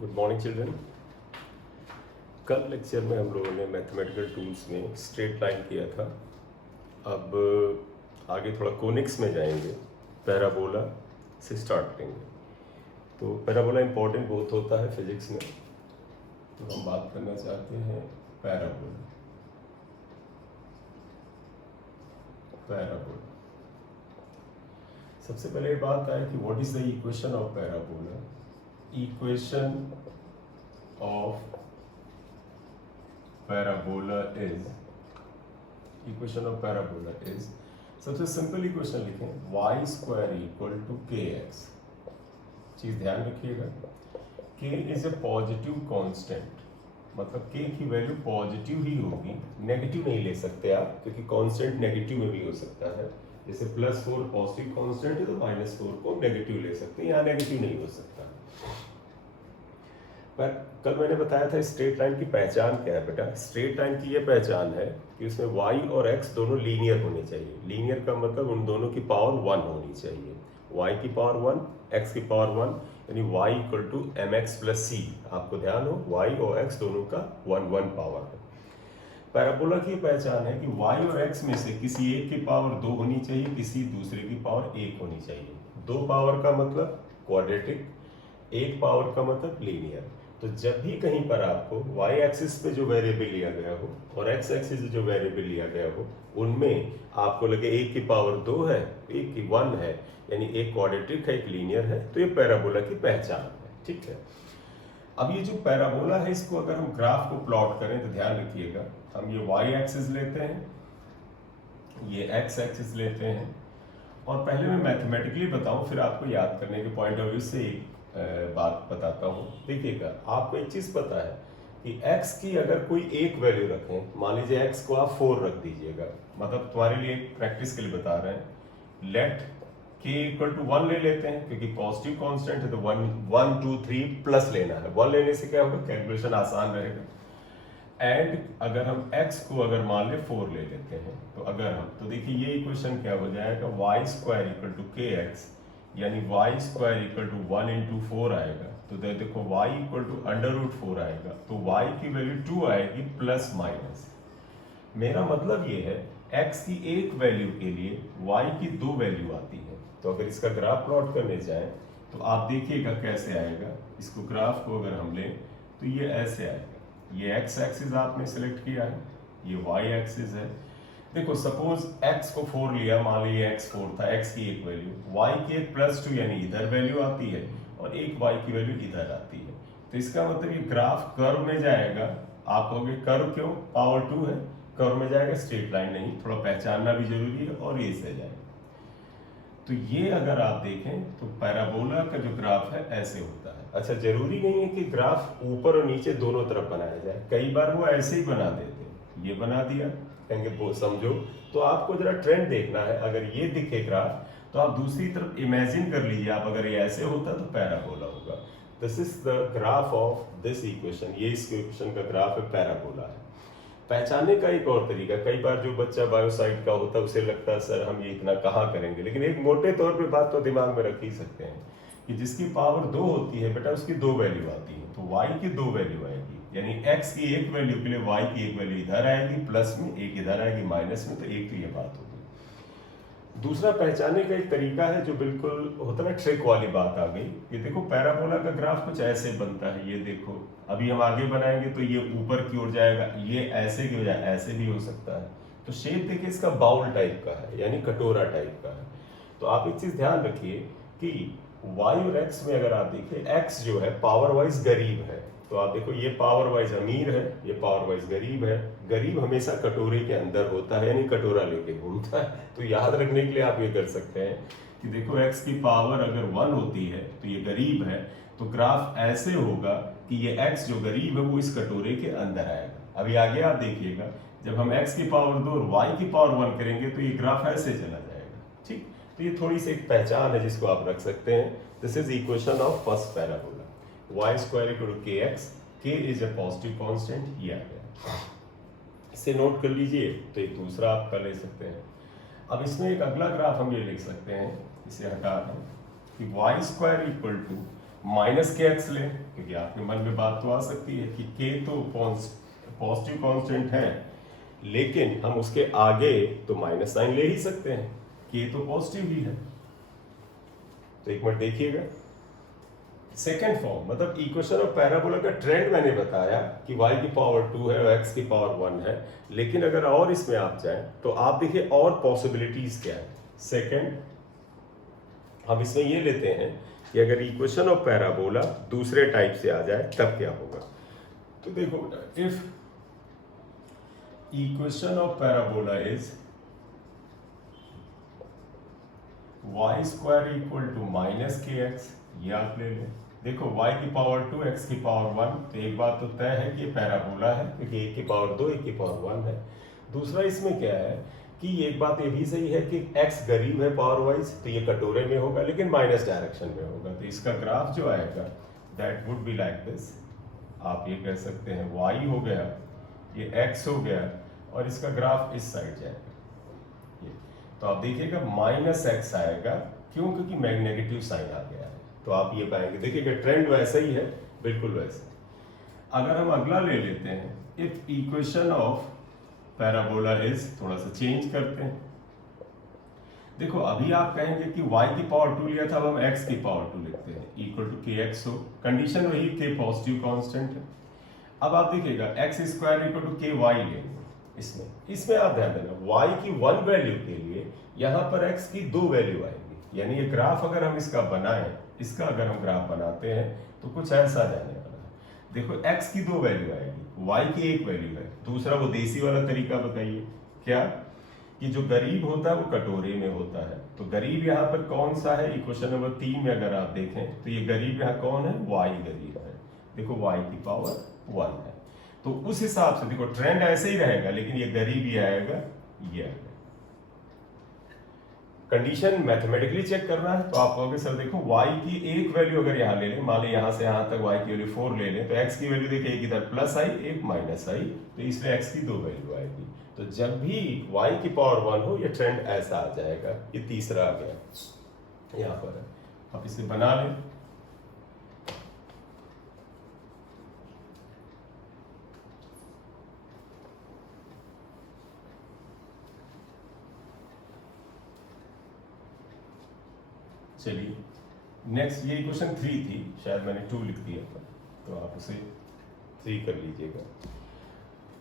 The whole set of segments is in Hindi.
Good morning children. कल लेक्चर में हम लोगों ने मैथमेटिकल टूल्स में स्ट्रेट लाइन किया था। अब आगे थोड़ा कोनिक्स में जाएंगे, पैराबोला से स्टार्ट करेंगे। तो पैराबोला इम्पोर्टेंट बहुत होता है फिजिक्स में, तो हम बात करना चाहते हैं पैराबोला। पैराबोला सबसे पहले बात है कि what is the equation of parabola. Equation of parabola is सबसे सिंपल इक्वेशन लिखें y square equal to K x. चीज ध्यान रखिएगा, k is a positive constant, मतलब k की वैल्यू पॉजिटिव ही होगी, नेगेटिव नहीं ले सकते आप, क्योंकि कांस्टेंट नेगेटिव में भी हो सकता है। जैसे +4 पॉजिटिव कांस्टेंट है तो -4 को नेगेटिव ले सकते हैं, यहाँ नेगेटिव नहीं हो सकता। पर कल मैंने बताया था स्ट्रेट लाइन की पहचान क्या है बेटा। स्ट्रेट लाइन की ये पहचान है कि उसमें y और x दोनों लीनियर होने चाहिए। लीनियर का मतलब उन दोनों की पावर 1 होनी चाहिए। y की पावर 1, x की पावर 1, यानी y equal to mx plus c। आपको ध्यान हो, y और x दोनों का 1 पावर है। पैराबोला की पहचान है कि y और x में से किसी एक की पावर 2 होनी चाहिए, किसी दूसरे की पावर 1 होनी चाहिए। 2 पावर का मतलब क्वाड्रेटिक, 1 पावर का मतलब लीनियर। तो जब भी कहीं पर आपको y एक्सिस पे जो वेरिएबल लिया गया हो और x एक्सिस जो वेरिएबल लिया गया हो, उनमें आपको लगे एक की पावर 2 है, एक की 1 है, यानी एक क्वाड्रेटिक है, एक लीनियर है, तो ये पैराबोला की पहचान है। ठीक है। अब ये जो पैराबोला है, इसको अगर हम ग्राफ को प्लॉट करें तो ध्यान रखिएगा, हम ये y एक्सिस लेते हैं, ये x एक्सिस लेते हैं, और पहले मैं मैथमेटिकली बताऊं, फिर आपको याद करने के पॉइंट ऑफ व्यू से बात बताता हूँ। देखिएगा, आपको एक चीज पता है कि x की अगर कोई एक वैल्यू रखें, मान लीजिए x को आप 4 रख दीजिएगा, मतलब तुम्हारे लिए प्रैक्टिस के लिए बता रहे हैं। लेट k इक्वल टू 1 ले लेते हैं, क्योंकि पॉजिटिव कांस्टेंट है तो 1 2 3 प्लस लेना है। 1 लेने से क्या होगा, कैलकुलेशन आसान रहेगा। एंड अगर हम x को अगर मान ले 4 ले लेते हैं, तो अगर हम, तो देखिए ये इक्वेशन क्या हो जाएगा, y square equal to K X, यानी y square equal to 1 into 4 आएगा। तो देखो y इक्वल टू √4 आएगा, तो y की वैल्यू 2 आएगी प्लस माइनस। मेरा मतलब ये है x की एक वैल्यू के लिए y की 2 वैल्यू आती है। तो अगर इसका ग्राफ प्लॉट करने जाए तो आप देखिएगा कैसे आएगा। इसको ग्राफ को अगर हम लें तो ये ऐसे आएगा। ये x एक्सिस आपने सेलेक्ट किया है, ये y एक्सिस है। देखो सपोज x को 4 लिया, मान लीजिए x 4 था, x की एक वैल्यू, y की एक +2 यानी इधर वैल्यू आती है, और एक y की वैल्यू इधर आती है। तो इसका मतलब ये ग्राफ कर्व में जाएगा। आप कहोगे कर्व क्यों, पावर 2 है, कर्व में जाएगा, स्ट्रेट लाइन नहीं, थोड़ा पहचानना भी जरूरी है, और ये से जाएगा। तो ये अगर आप देखें तो पैराबोला का जो ग्राफ है ऐसे होता है। अच्छा, जरूरी नहीं है कि ग्राफ ऊपर और नीचे दोनों तरफ बनाया जाए, कई बार वो ऐसे ही बना देते हैं। ये बना दिया, कहेंगे वो समझो, तो आपको जरा ट्रेंड देखना है। अगर ये दिखे ग्राफ तो आप दूसरी तरफ इमेजिन कर लीजिए, आप अगर ये ऐसे होता तो पैराबोला होगा। This is the graph of this equation, ये इस इक्वेशन का ग्राफ है, पैराबोला है। पहचानने का एक और तरीका, कई बार जो बच्चा बायोसाइड का होता है उसे लगता है सर हम ये इतना कहाँ करेंगे, लेकिन एक मोटे तौर पे बात तो दिमाग में रख ही सकते हैं कि जिसकी पावर 2 होती है बेटा, उसकी 2 वैल्यू आती है। तो y की 2 वैल्यू आएगी, यानी x की एक वैल्यू के लिए y की एक वैल्यू इधर आएगी प्लस में, एक इधर आएगी माइनस में, तो एक तो ये बात होगी। दूसरा पहचानने का एक तरीका है जो बिल्कुल होता है ना, ट्रिक वाली बात आ गई। ये देखो पैराबोला का ग्राफ कुछ ऐसे बनता है, ये देखो अभी हम आगे बनाएंगे तो ये ऊपर की ओर जाएगा, ये ऐसे की वजह ऐसे भी हो सकता है। तो शेप देखिए इसका बाउल टाइप का है, यानी कटोरा टाइप का है। तो आप एक चीज ध्यान रखिए कि y और x में अगर आप देखिए, x जो है पावर वाइज गरीब है, तो आप देखो ये पावर वाइज अमीर है, ये पावर वाइज गरीब है। गरीब हमेशा कटोरे के अंदर होता है, यानी कटोरा लेके घूमता है। तो याद रखने के लिए आप ये कर सकते हैं कि देखो x की पावर अगर 1 होती है तो ये गरीब है, तो ग्राफ ऐसे होगा कि ये x जो गरीब है वो इस कटोरे के अंदर आएगा। अभी आगे आप देखिएगा, जब हम x की पावर 2 और y की पावर 1 करेंगे तो ये ग्राफ ऐसे चला जाएगा। ठीक, तो ये थोड़ी सी एक पहचान है जिसको आप रख सकते हैं। This is equation of first parabola, y square equal to K X, K is a positive constant, ये आ गया। इसे नोट कर लीजिए, तो एक दूसरा आप कर ले सकते हैं। अब इसमें एक अगला ग्राफ हम ये लिख सकते हैं, इसे हटा दें, कि y square equal to minus K X लें, क्योंकि आपके मन में बात तो आ सकती है कि के तो पॉजिटिव कांस्टेंट है, लेकिन हम उसके आगे तो माइनस साइन ले ही सकते हैं, के तो पॉजिटिव ही है। तो एक मिनट देखिएगा, सेकेंड फॉर्म मतलब इक्वेशन ऑफ पैराबोला का ट्रेंड मैंने बताया कि y की पावर 2 है और x की पावर 1 है, लेकिन अगर और इसमें आप जाएं तो आप देखिए और पॉसिबिलिटीज क्या है। सेकेंड, हम इसमें ये लेते हैं कि अगर इक्वेशन ऑफ पैराबोला दूसरे टाइप से आ जाए तब क्या होगा। तो देखो बेटा, if equation of parabola is y square equal to minus K X, ये आप ले लें। देखो y की पावर 2 x की पावर 1, तो एक बात तो तय है कि ये पैराबोला है, क्योंकि 1 की पावर 2 1 की पावर 1 है। दूसरा इसमें क्या है कि एक बात ये भी सही है कि x गरीब है पावर वाइज, तो ये कटोरे में होगा लेकिन माइनस डायरेक्शन में होगा, तो इसका ग्राफ जो आएगा that would be like this. आप ये कह सकते हैं y हो गया, ये x हो गया, और इसका ग्राफ इस साइड जाएगा ये। तो आप देखिएगा माइनस एक्स आएगा, क्यों? क्योंकि नेगेटिव साइन आ गया है। तो आप ये पाएंगे, देखिएगा ट्रेंड वैसा ही है, बिल्कुल वैसा। अगर हम अगला ले लेते हैं, if equation of parabola is, थोड़ा सा चेंज करते हैं। देखो अभी आप कहेंगे कि y की पावर 2 लिया था, अब हम x की पावर 2 लिखते हैं, इक्वल टू के एक्स हो, कंडीशन वही के पॉजिटिव कांस्टेंट है। अब आप देखिएगा एक्स स्क्वायर इक्वल टू के वाई लेंगे, इसमें आप ध्यान देना y की 1 वैल्यू के लिए यहाँ पर x की 2 वैल्यू आएंगी, यानी ये ग्राफ अगर हम इसका बनाएं, इसका अगर हम ग्राफ बनाते हैं तो कुछ ऐसा जाने वाला है। देखो x की 2 वैल्यू आएगी, y की 1 वैल्यू है। दूसरा वो देसी वाला तरीका बताइए क्या, कि जो गरीब होता है वो कटोरे में होता है, तो गरीब यहाँ पर कौन सा है, इक्वेशन नंबर 3 में अगर आप देखें तो ये गरीब यहाँ कौन है, y गरीब है। देखो y की पावर 1 है, तो उस हिसाब से देखो ट्रेंड ऐसे ही रहेगा, लेकिन ये गरीब ही आएगा, ये आएगा। कंडीशन मैथमेटिकली चेक करना है, तो आप कहोगे सर देखो y की एक वैल्यू अगर यहाँ ले लें, मान ली यहाँ से यहाँ तक y की वैल्यू 4 ले लें, तो x की वैल्यू देखिए एक इधर प्लस आई एक माइनस आई, तो इसमें x की 2 वैल्यू आएगी। तो जब भी y की पावर 1 हो, ये ट्रेंड ऐसा आ जाएगा। ये तीसरा आ गया यहाँ पर, आप इसे बना लें। चलिए नेक्स्ट, ये इक्वेशन 3 थी, शायद मैंने 2 लिख दिया था, तो आप उसे 3 कर लीजिएगा।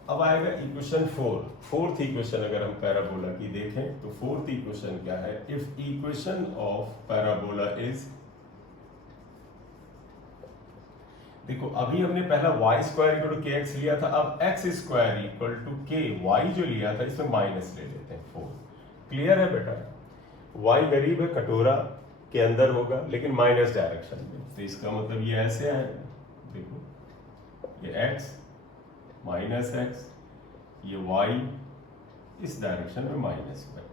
अब आएगा इक्वेशन 4, फोर्थ इक्वेशन अगर हम पैराबोला की देखें तो फोर्थ इक्वेशन क्या है, if equation of parabola is, देखो अभी हमने पहला y square equal to K x लिया था, अब x स्क्वायर इक्वल टू के वाई जो लिया था इसमें माइनस ले लेते हैं 4। क्लियर है बेटा, y गरीब है, कटोरा के अंदर होगा लेकिन माइनस डायरेक्शन में, तो इसका मतलब ये ऐसे आएगा, देखो ये x माइनस एक्स, ये y इस डायरेक्शन में माइनस y,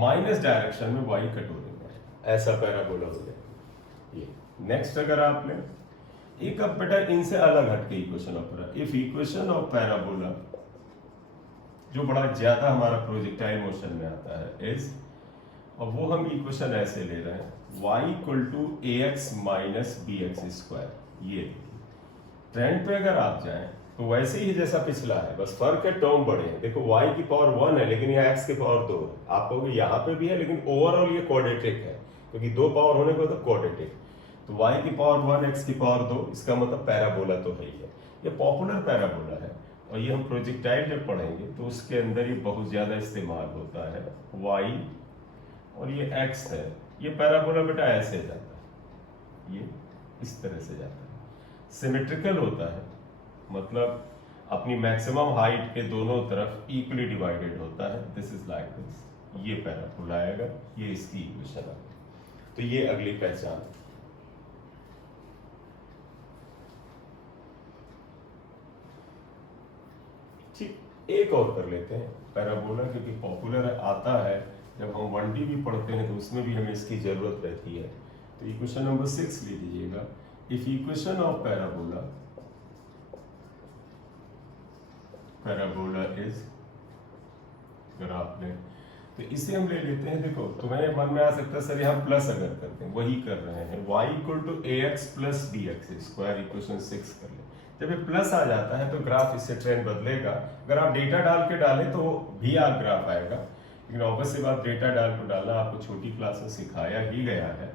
माइनस डायरेक्शन में y कटोरे में, ऐसा पैराबोला हो जाएगा ये। नेक्स्ट अगर आप लें एक, अब बेटा इनसे अलग हटके equation of parabola, if equation of parabola जो बड़ा ज्यादा हमारा प्रोजेक्टाइल मोशन में आता है इज, और वो हम इक्वेशन ऐसे ले रहे हैं, y equal to A X minus B X square. ये ट्रेंड पे अगर आप जाएं तो वैसे ही जैसा पिछला है, बस फर्क है टर्म बड़े हैं। देखो y की पावर 1 है लेकिन यहाँ x की पावर 2 है, आप कहोगे यहाँ पे भी है लेकिन ओवरऑल ये क्वाड्रेटिक है, क्योंकि 2 पावर होने को तो क्वाड्रेटिक। तो y की पावर 1 x की पावर 2, इसका मतलब पैराबोला तो है ही है, ये पॉपुलर पैराबोला है, और ये हम प्रोजेक्टाइल जब पढ़ेंगे तो उसके अंदर ये बहुत ज्यादा इस्तेमाल होता है। y और ये x है, ये पैराबोला बेटा ऐसे जाता है, ये इस तरह से जाता है, सिमेट्रिकल होता है, मतलब अपनी मैक्सिमम हाइट के दोनों तरफ इक्वली डिवाइडेड होता है, दिस इज लाइक दिस, ये पैराबोला आएगा, ये इसकी इक्वेशन आएगी। तो ये अगली पहचान। ठीक, एक और कर लेते हैं पैराबोला, क्योंकि पॉपुलर आता है, जब हम 1D भी पढ़ते हैं तो उसमें भी हमें इसकी जरूरत रहती है। तो इक्वेशन नंबर 6 ले लीजिएगा, if equation of parabola is, अगर आप लें तो इसे हम ले लेते हैं। देखो तुम्हें मन में आ सकता है सर यहाँ प्लस अगर करते हैं, वही कर रहे हैं, y equal to A X plus D X square equation 6 कर ले। जब ये प्लस आ जाता है तो ग्राफ इससे ट्रेंड बदलेगा। अगर आप डेटा डाल के डालें तो भी आप ग्राफ आएगा, लेकिन ऑब्वियसली बात डेटा डाल के डालना आपको छोटी क्लास में सिखाया ही गया है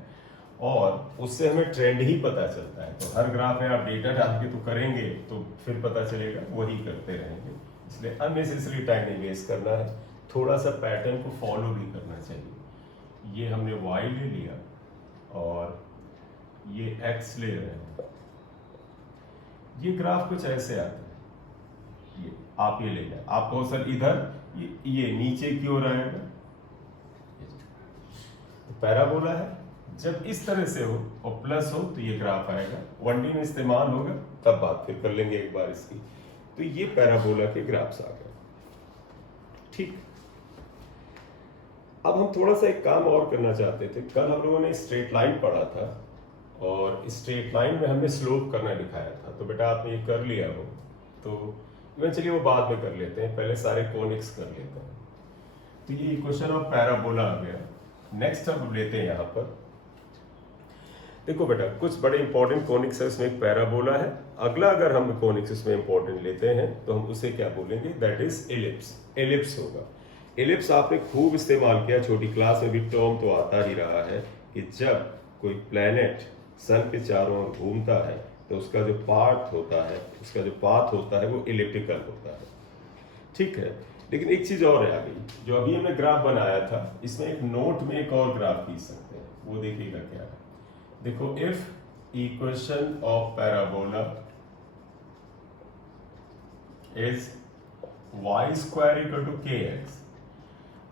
और उससे हमें ट्रेंड ही पता चलता है। तो हर ग्राफ में आप डेटा डाल के तो करेंगे तो फिर पता चलेगा, वही करते रहेंगे। इसलिए अननेसेसरी टाइम नहीं वेस्ट करना है, थोड़ा सा पैटर्न को फॉलो भी करना चाहिए। ये हमने y ले लिया और ये x ले रहे हैं। ये ग्राफ कुछ ऐसे आता है, ये आप ये ले जाए, आपको सर इधर ये नीचे की ओर आएगा, तो पैराबोला है। जब इस तरह से हो और प्लस हो तो ये ग्राफ आएगा, 1D में इस्तेमाल होगा, तब बात फिर कर लेंगे एक बार इसकी। तो ये पैराबोला के ग्राफ्स आ गए। ठीक, अब हम थोड़ा सा एक काम और करना चाहते थे। कल हम लोगों ने स्ट्रेट लाइन पढ़ा था और स्ट्रेट लाइन में हमने स्लोप करना दिखाया था। तो बेटा आपने ये कर लिया हो तो इवेंचुअली वो बाद में कर लेते हैं, पहले सारे कोनिक्स कर लेते हैं। तो ये इक्वेशन ऑफ पैराबोला आ गया। नेक्स्ट हम लेते हैं यहाँ पर, देखो बेटा कुछ बड़े इंपॉर्टेंट कोनिक्स है, उसमें एक पैराबोला है। अगला अगर हम कोनिक्स उसमें इंपॉर्टेंट लेते हैं तो हम उसे क्या बोलेंगे, दैट इज एलिप्स। एलिप्स होगा। एलिप्स आपने खूब इस्तेमाल किया, छोटी क्लास में भी टर्म तो आता ही रहा है कि जब कोई प्लैनेट सन के चारों ओर घूमता है तो उसका जो पाथ होता है, उसका जो पाथ होता है वो इलिप्टिकल होता है। ठीक है, लेकिन एक चीज और है आ गई, जो अभी हमने ग्राफ बनाया था इसमें एक नोट में एक और ग्राफ खींच सकते हैं, वो देखिएगा क्या है। देखो, if equation of parabola is y square equal to kx,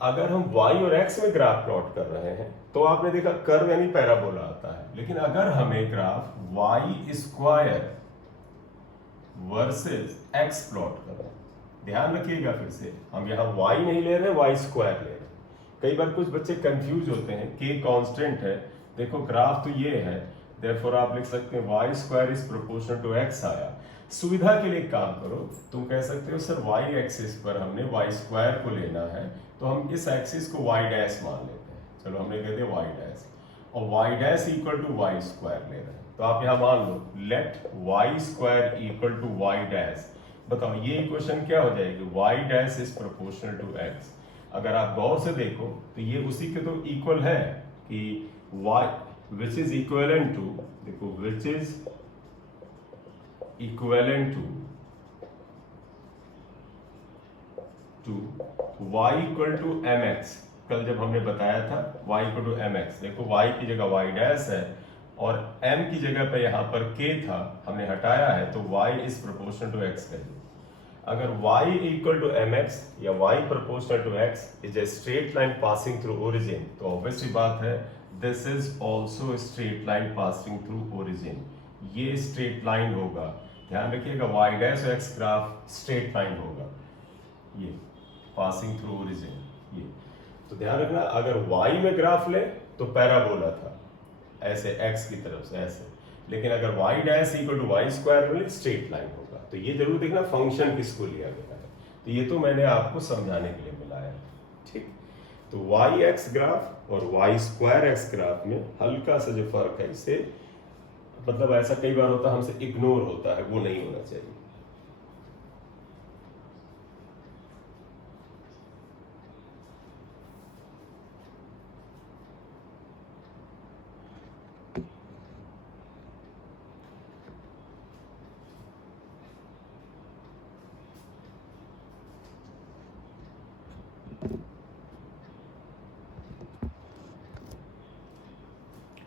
अगर हम y और x में ग्राफ प्लॉट कर रहे हैं तो आपने देखा कर्व यानी पैराबोला आता है। लेकिन अगर हमें graph y square versus x plot करना है, ध्यान रखिएगा फिर से हम यहाँ y नहीं ले रहे, y स्क्वायर ले रहे हैं। कई बार कुछ बच्चे कंफ्यूज होते हैं, k कांस्टेंट है, देखो ग्राफ तो ये है, देयरफॉर आप लिख सकते हैं y square is proportional to x आया। सुविधा के लिए काम करो, तुम कह सकते हो सर y एक्सिस पर हमने y स्क्वायर को लेना है तो हम इस एक्सिस को y डैश मान लेते हैं। चलो हमने कह दिया y डैश और y dash equal to y square ले रहे हैं, तो आप यहाँ मान लो let y square equal to y dash. बताओ ये इक्वेशन क्या हो जाएगी, y dash is proportional to x। अगर आप गौर से देखो तो ये उसी के तो इक्वल है कि y which is equivalent to, देखो which is equivalent to y equal to mx। कल जब हमने बताया था y इक्वल टू mx, देखो y की जगह y डैश है और m की जगह पे यहाँ पर k था, हमने हटाया है तो y is proportional to x करिए। अगर y इक्वल टू mx या y proportional to x is a straight line passing through origin, तो ऑब्वियसली बात है this is also straight line passing through origin. ये स्ट्रेट लाइन होगा, ध्यान रखिएगा y डैश और x ग्राफ स्ट्रेट लाइन होगा, ये पासिंग थ्रू ओरिजिन। ये तो ध्यान रखना, अगर y में ग्राफ ले तो पैराबोला था ऐसे x की तरफ से ऐसे, लेकिन अगर y dash equal to y square ले स्ट्रेट लाइन होगा। तो ये जरूर देखना फंक्शन किसको लिया गया है, तो ये तो मैंने आपको समझाने के लिए मिलाया। ठीक, तो y x ग्राफ और y स्क्वायर x ग्राफ में हल्का सा जो फर्क है, इससे मतलब ऐसा कई बार होता है हमसे इग्नोर होता है, वो नहीं होना चाहिए।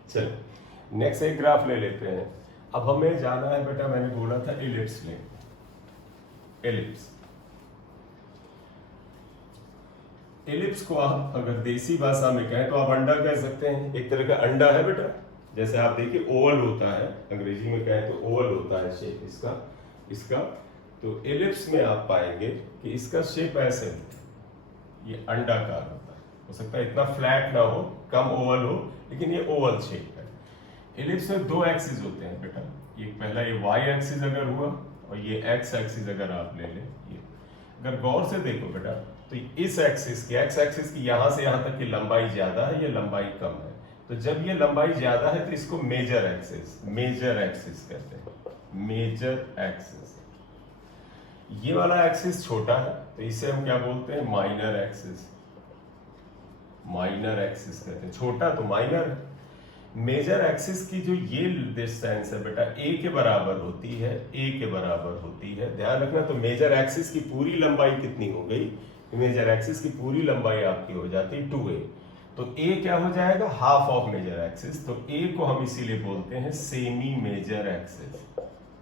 चलो नेक्स्ट एक ग्राफ ले लेते हैं। अब हमें जाना है बेटा, मैंने बोला था एलिप्स ले, एलिप्स। एलिप्स को आप अगर देसी भाषा में कहें तो आप अंडा कह सकते हैं, एक तरह का अंडा है बेटा। जैसे आप देखिए ओवल होता है, अंग्रेजी में कहें तो ओवल होता है शेप इसका। तो एलिप्स में आप पाएंगे कि इसका शेप ऐसे होता है, ये अंडाकार होता है। हो सकता है इतना फ्लैट ना हो, कम ओवल हो, लेकिन ये ओवल शेप है। एलिप्स में दो एक्सिस होते हैं बेटा, ये पहला ये y एक्सिस अगर हुआ और ये x एक्सिस अगर आप ले लें, ये अगर गौर से देखो बेटा तो इस एक्सिस की एक्स एक्सिस की यहां से यहां तक की लंबाई ज्यादा है, ये लंबाई कम है। तो जब ये लंबाई ज्यादा है तो इसको मेजर एक्सिस कहते हैं, मेजर एक्सिस। ये वाला एक्सिस छोटा है तो इसे हम क्या बोलते हैं, माइनर एक्सिस। माइनर एक्सिस कहते हैं, छोटा तो माइनर है। मेजर एक्सिस की जो ये डिस्टेंस है बेटा ए के बराबर होती है, ए के बराबर होती है, ध्यान रखना। तो मेजर एक्सिस की पूरी लंबाई कितनी हो गई, मेजर एक्सिस की पूरी लंबाई आपकी हो जाती है 2a। तो a क्या हो जाएगा, हाफ ऑफ मेजर एक्सिस। तो a को हम इसीलिए बोलते हैं semi major axis,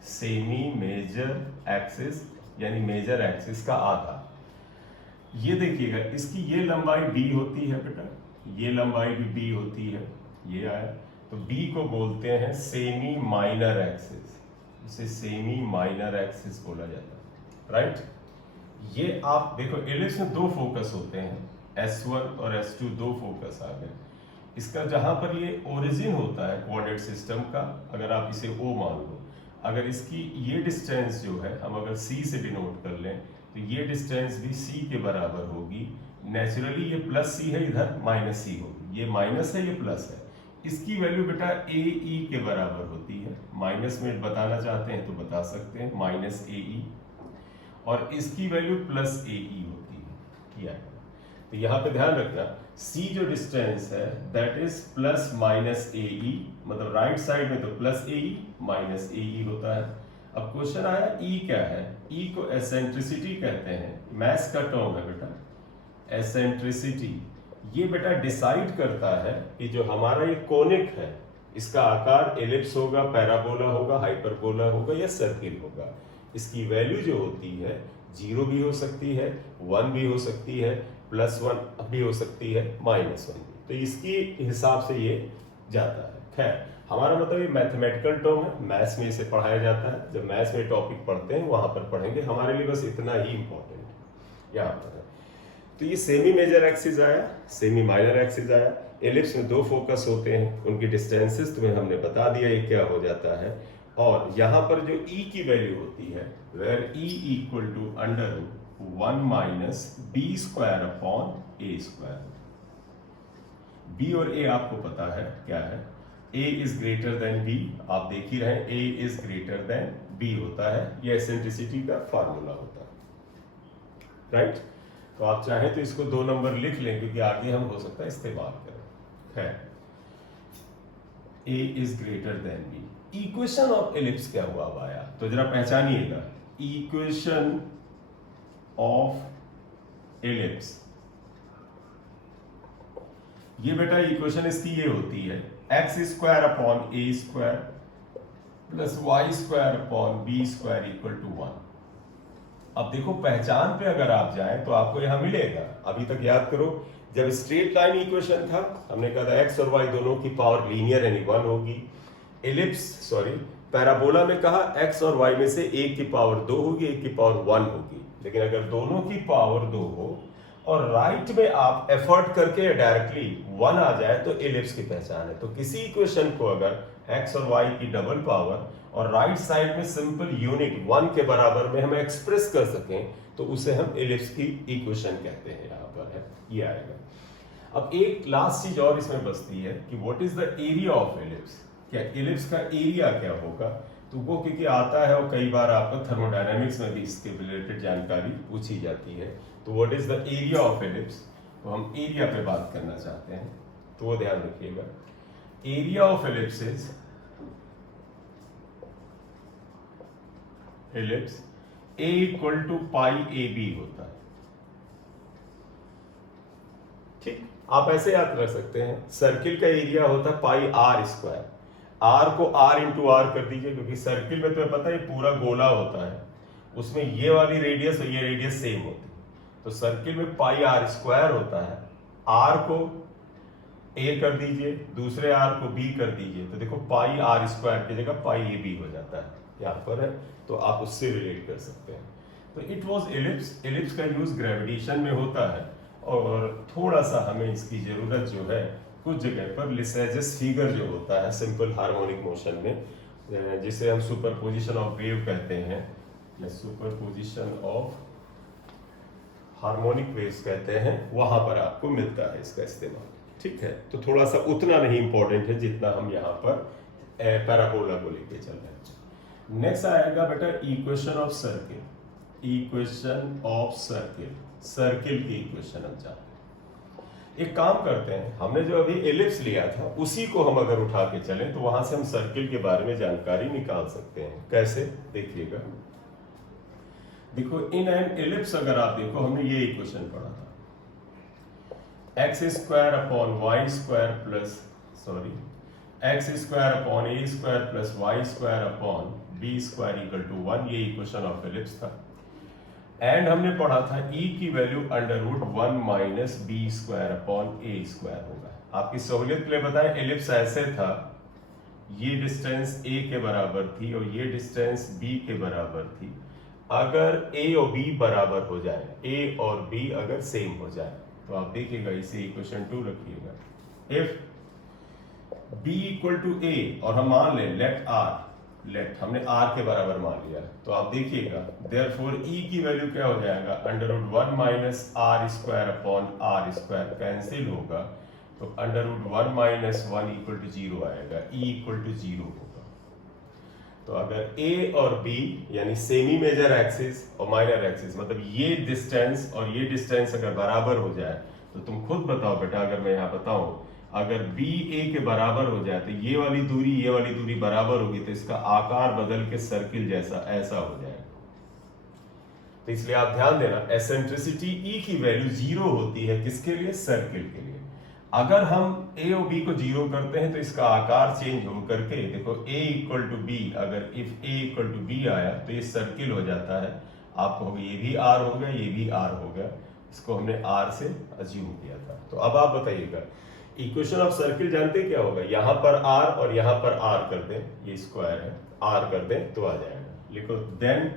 semi major axis यानी मेजर एक्सिस का आधा। ये देखिएगा इसकी ये लंबाई b होती है बेटा, ये लंबाई भी b होती है, ये आया। तो b को बोलते हैं सेमी माइनर एक्सिस, इसे सेमी माइनर एक्सिस बोला जाता है, राइट। ये आप देखो एलिप्स में दो फोकस होते हैं, S1 और S2 दो फोकस आ गए। इसका जहां पर ये ओरिजिन होता है कोऑर्डिनेट सिस्टम का, अगर आप इसे O मान लो, अगर इसकी ये डिस्टेंस जो है हम अगर C से डिनोट कर लें तो ये डिस्टेंस भी C के बराबर होगी। नेचुरली ये प्लस C है, इधर माइनस C होगी, ये माइनस है ये प्लस है। इसकी वैल्यू बेटा AE के बराबर होती है। माइनस में बताना चाहते हैं तो बता सकते हैं, माइनस AE, और इसकी वैल्यू प्लस AE होती है। या तो यहाँ पे ध्यान रखना C जो डिस्टेंस है that is plus minus AE, मतलब राइट साइड में तो प्लस AE माइनस AE होता है। अब क्वेश्चन आया E क्या है, E को एसेंट्रिसिटी कहते हैं, मैथ्स का टर्म है बेटा एसेंट्रिसिटी। ये बेटा डिसाइड करता है कि जो हमारा ये कोनिक है इसका आकार एलिप्स होगा, पैराबोला होगा, हाइपरबोला होगा या सर्किल होगा। इसकी वैल्यू जो होती है 0 भी हो सकती है, 1 भी हो सकती है, +1 भी हो सकती है, -1 भी। तो इसकी हिसाब से ये जाता है। खैर हमारा मतलब ये मैथमेटिकल टर्म है, मैथ्स में इसे पढ़ाया जाता है। जब मैथ्स में टॉपिक पढ़ते हैं वहां पर पढ़ेंगे, हमारे लिए बस इतना ही इंपॉर्टेंट यहाँ पर है। तो ये सेमी मेजर एक्सिस आया, सेमी माइनर एक्सिस आया। एलिप्स में दो फोकस होते हैं, उनकी डिस्टेंसेस तुम्हें हमने बता दिया ये क्या हो जाता है। और यहाँ पर जो E की वैल्यू होती है where E equal to √1 - b² upon a²। B और A आपको पता है क्या है, A is greater than B, आप देख ही रहे हैं A is greater than B होता है, ये एसेंट्रिसिटी का फार्मूला होता है, राइट। तो आप चाहें तो इसको 2 नंबर लिख लें क्योंकि आगे हम हो सकता है इस्तेमाल करें। खैर A is greater than B। Equation of ellipse क्या हुआ अब आया, तो जरा पहचानिएगा, इक्वेशन ऑफ एलिप्स, ये बेटा इक्वेशन इसकी ये होती है x² upon a² plus y² upon b² equal to 1। अब देखो पहचान पे अगर आप जाएं तो आपको यहां मिलेगा, अभी तक याद करो जब स्ट्रेट लाइन इक्वेशन था हमने कहा था x और y दोनों की पावर लीनियर यानी 1 होगी। पैराबोला में कहा x और y में से एक की पावर 2 होगी, एक की पावर 1 होगी। लेकिन अगर दोनों की पावर 2 हो और राइट में आप एफर्ट करके डायरेक्टली 1 आ जाए तो एलिप्स की पहचान है। तो किसी इक्वेशन को अगर x और y की डबल पावर और राइट साइड में सिंपल यूनिट 1 के बराबर में हम एक्सप्रेस कर सकें तो उसे हम एलिप्स की इक्वेशन कहते हैं। यहाँ पर है ये आएगा। अब एक लास्ट चीज और इसमें बचती है कि what is the area of ellipse, क्या एलिप्स का एरिया क्या होगा। तो वो क्योंकि आता है और कई बार आपको थर्मोडायनामिक्स में भी इसके रिलेटेड जानकारी पूछी जाती है। तो what is the area of ellipse, तो हम एरिया पे बात करना चाहते हैं, तो वो ध्यान रखिएगा। Area of ellipse is ellipse A equal to πAB होता है। ठीक, आप ऐसे याद रख सकते हैं, सर्किल का एरिया होता है πr²। r को r इंटू r कर दीजिए क्योंकि सर्किल में तुम्हें पता है पूरा गोला होता है, उसमें ये वाली रेडियस और ये रेडियस सेम होती है। तो सर्किल में πr² होता है, r को a कर दीजिए, दूसरे r को b कर दीजिए, तो देखो πr² की जगह πAB हो जाता है यहाँ पर है। तो आप उससे रिलेट कर सकते हैं। तो इट वाज एलिप्स। एलिप्स का यूज ग्रेविटेशन में होता है और थोड़ा सा हमें इसकी जरूरत जो है कुछ जगह पर लिसेजस फिगर जो होता है सिंपल हार्मोनिक मोशन में, जिसे हम सुपरपोजिशन ऑफ वेव कहते हैं, या सुपरपोजिशन ऑफ हार्मोनिक वेव्स कहते हैं, वहां पर आपको मिलता है इसका इस्तेमाल। ठीक है, तो थोड़ा सा उतना नहीं इंपॉर्टेंट है जितना हम यहाँ पर पैराबोला को लेके चल रहे हैं। नेक्स्ट आएगा बेटा equation of circle. Equation of circle, circle की इक्वेशन हम जानते हैं। एक काम करते हैं, हमने जो अभी एलिप्स लिया था उसी को हम अगर उठा के चलें तो वहां से हम सर्किल के बारे में जानकारी निकाल सकते हैं। कैसे, देखिएगा। देखो, इन एन एलिप्स अगर आप देखो, हमने ये इक्वेशन पढ़ा था, x square upon y square plus x square upon a square plus Y square upon b square equal to 1, ये इक्वेशन ऑफ एलिप्स था। एंड हमने पढ़ा था e की value √1 minus b square upon a square होगा। आपकी सहूलियत के लिए बताएं, एलिप्स ऐसे था, ये डिस्टेंस a के बराबर थी और ये डिस्टेंस b के बराबर थी। अगर a और b बराबर हो जाए, a और b अगर सेम हो जाए, तो आप देखिएगा इसे इक्वेशन 2 रखिएगा। If b equal to a और हम मान लें लेट हमने r के बराबर मान लिया, तो आप देखिएगा देयरफॉर e की वैल्यू क्या हो जाएगा, √1 minus R square upon are square cancel होगा, तो √1 माइनस 1 इक्वल टू 0 आएगा, e इक्वल टू 0 होगा। तो अगर a और b यानी सेमी मेजर एक्सिस और माइनर एक्सिस, मतलब ये डिस्टेंस और ये डिस्टेंस अगर बराबर हो जाए, तो तुम खुद बताओ बेटा, अगर मैं यहाँ बताऊं, अगर b a के बराबर हो जाए तो ये वाली दूरी बराबर होगी, तो इसका आकार बदल के सर्किल जैसा ऐसा हो जाएगा। तो इसलिए आप ध्यान देना, एसेंट्रिसिटी e की वैल्यू 0 होती है किसके लिए, सर्किल के लिए। अगर हम a और b को 0 करते हैं तो इसका आकार चेंज हो करके, देखो a इक्वल टू b, अगर if a equal to b आया तो ये सर्किल हो जाता है। आप कहोगे ये भी r हो गया, ये भी r हो गया, इसको हमने r से अज्यूम किया था। तो अब आप बताइएगा, इक्वेशन ऑफ सर्किल जानते क्या होगा, यहां पर r और यहां पर r कर दें, ये स्क्वायर है, r कर दें तो आ जाएगा। लिखो देन